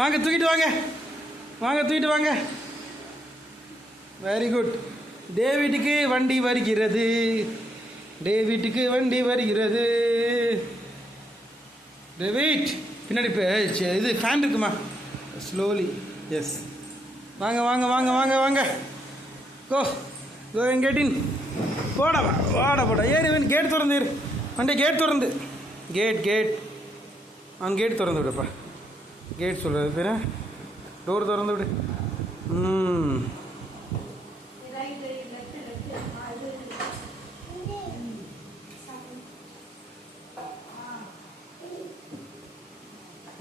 வாங்க தூக்கிட்டு வாங்க, வாங்க தூக்கிட்டு வாங்க. Very good. டேவிட்டுக்கு வண்டி வருகிறது, டேவிட்டுக்கு வண்டி வருகிறது. டேவிட் பின்னாடி இது ஃபேன் இருக்குமா? ஸ்லோலி. எஸ். வாங்க வாங்க வாங்க வாங்க வாங்க. கோ கோ என் கேட்டின். போடா வாடா போடா. ஏறு கேட் திறந்து ஏறு. வண்டி கேட் திறந்து. கேட் அவன் கேட் திறந்து விடுப்பா. கேட் சொல்கிறது பேர் டோர் திறந்து விடு.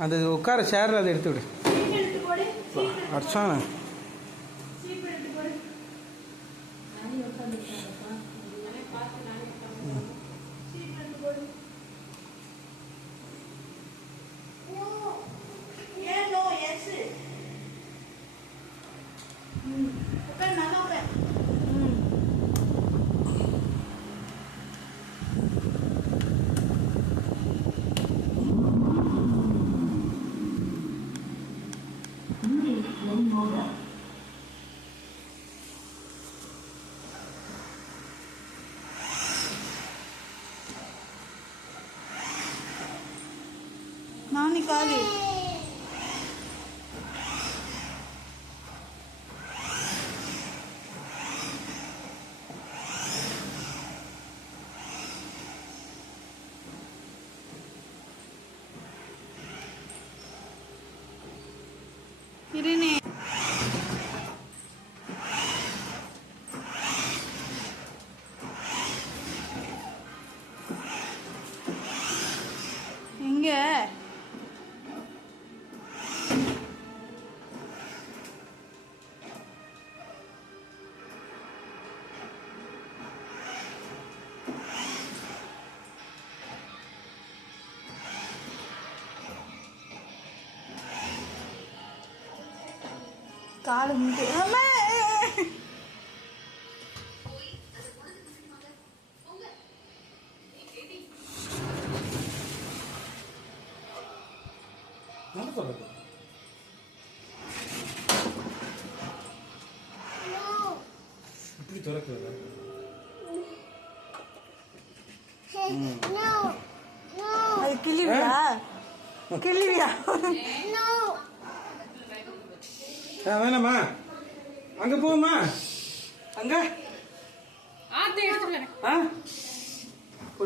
அந்த உட்கார சேரில் அதை எடுத்து விடு. அடிச்சான நானி காலி. இருனே எங்க காலை முட்டு. இப்படி திறக்குது. அது கிளிவியா? கிளிவியா? வேணாமா? அங்க போமா? அங்க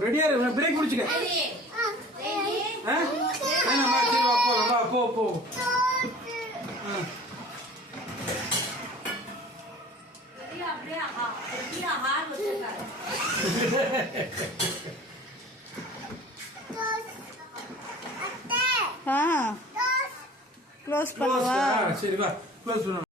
ரெடியா இருக்கு. பிரேக் பிடிச்சுக்க. வேணாமா? சரி வா போலாம். வா போ. க்ளோஸ் பண்ணுவா. சரி வா க்ளோஸ் பண்ணு.